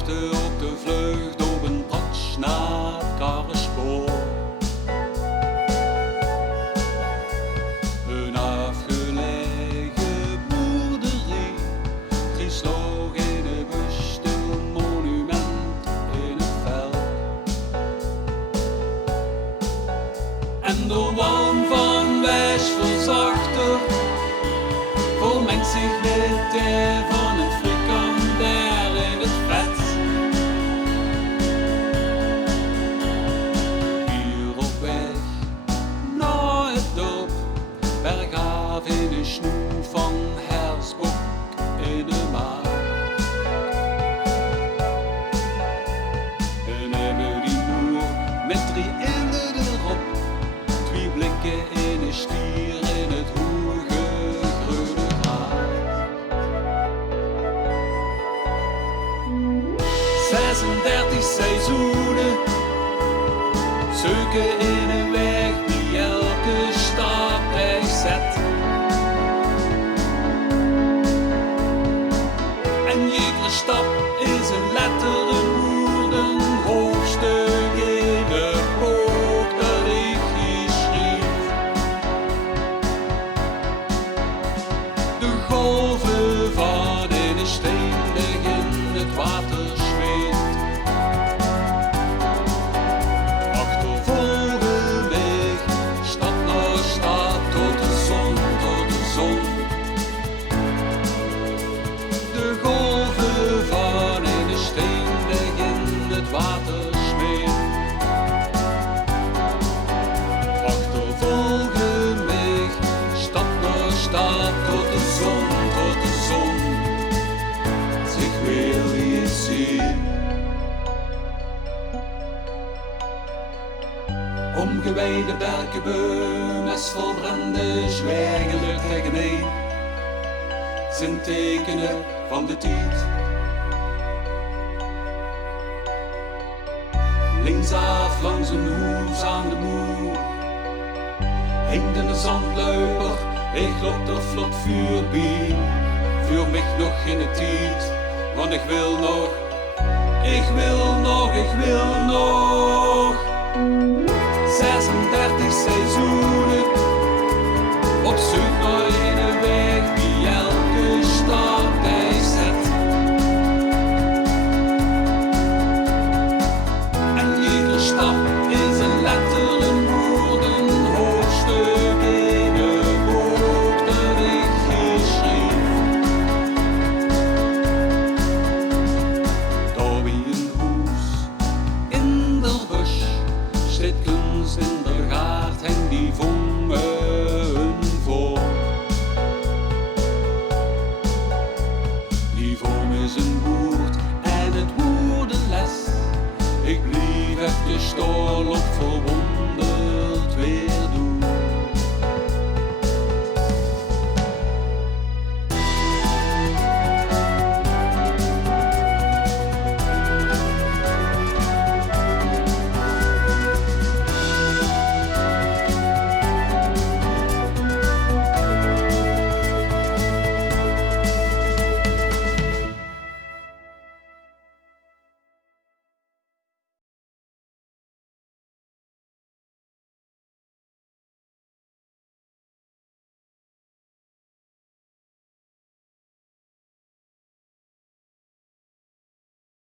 wachten op de vlucht op een brats naar het karrenspoor. Een afgelegen boerderij, triest nog in een bus, stil monument in het veld. En de waan van West verzachter vermengt zich met de van een frikandair in het vet. Hier op weg naar het dorp, bergaf in een snoe van Hersbok in de maag. En hebben die boer met 3 enden erop, 2 blikken in een stier in het hoge groene gras. 36 seizoenen, zoeken in een weg die elke stap echt zet. En iedere stap is een letter, een woord, een hoofdstuk in het boek dat ik hier schreef. De golven van in een steen in het water zweeft. Achtervolgen weg, stad na stad, tot de zon, tot de zon. De golven van in een steen in het water zweeft. Achtervolgen weg, stad na stad, tot de zon, tot de zon. Zich wil je zien. Omgeweide berkenbeum, es verbrande, zwijgelijk tegeneen, zijn tekenen van de tijd. Linksaf langs een hoes aan de moer, hinkt een zandluiper, ik loop er vlot vuur bij. Vuur mich nog in de tijd, want ik wil nog, ik wil nog, ik wil nog. 36 seizoenen, op zoek naar een weg die elke stap bij zet. En iedere stap is een letter, een woord, een hoofdstuk in het boek dat ik hier schreef. Daar wie een hoes in der bush, zit kunst in der gaard en die vongen voor. Die vorm is een woord en het woordenles. Ik blief echt de stoel op verwonderd.